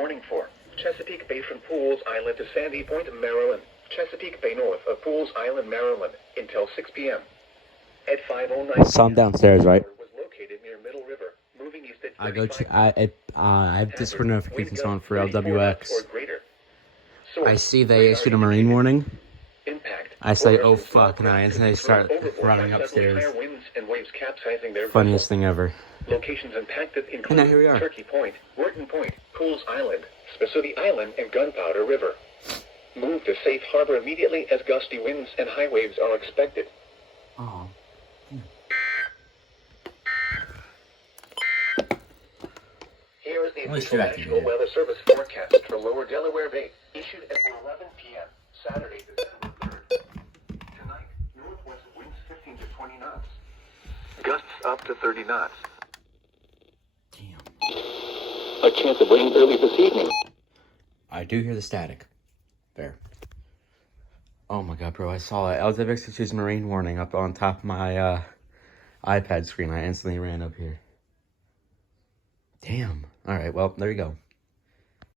warning for Chesapeake Bay from Pools Island to Sandy Point, Maryland. Chesapeake Bay north of Pools Island, Maryland, until 6 p.m. At 5:09 So I'm downstairs, right? was located near Middle River, moving east at I go to I have Discord notifications on for LWX. I see they issued a marine warning. Impact. I say, oh fuck, and I start running upstairs. Funniest thing ever. Locations impacted And include now here we are. Turkey Point, Wharton Point, Pools Island, Spasooty Island, and Gunpowder River. Move to safe harbor immediately as gusty winds and high waves are expected. Oh. Here is the At least official you're acting, National yeah. Weather Service forecast for Lower Delaware Bay, issued at 11 p.m. Saturday, December 3rd. Tonight, northwest winds 15 to 20 knots. Gusts up to 30 knots. Damn. A chance of rain early this evening. I do hear the static. There. Oh my god, bro, I saw it. LWX issues marine warning up on top of my iPad screen. I instantly ran up here. Damn. Alright, well, there you go.